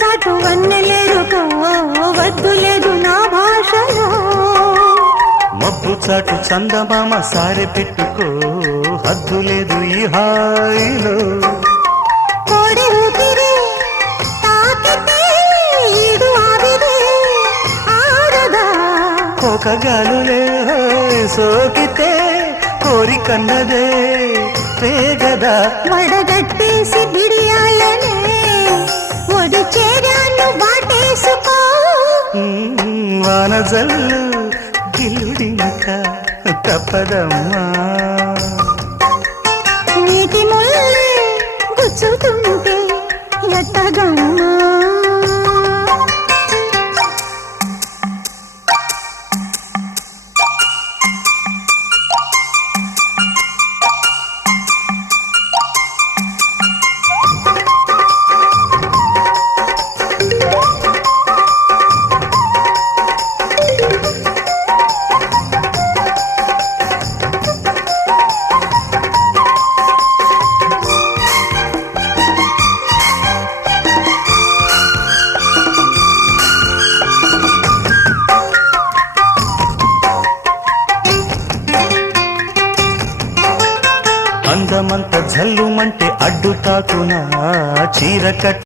చాటు వన్నెలేరుకో వద్దు లేదు నా భాషలో మబ్బు చాటు చందమామ సారె పెట్టుకో హద్దు లేదు ఈ హాయిలో కోడి ఊపిరి తాకితే ఈడు ఆవిరి ఆరదా కోకగాలులే సోకితే కోరికన్నదే పేగదా వడగట్టేసి బిడియాలనే ఒడి చేరాను వాటేసుకో వానజల్లు గిల్లుడింక తప్పదమ్మా నీటి ముల్లే గుచ్చుతుంటే ఎట్టగమ్మా అందమంత జల్లుమంటే అడ్డు తాకునా చీర కట్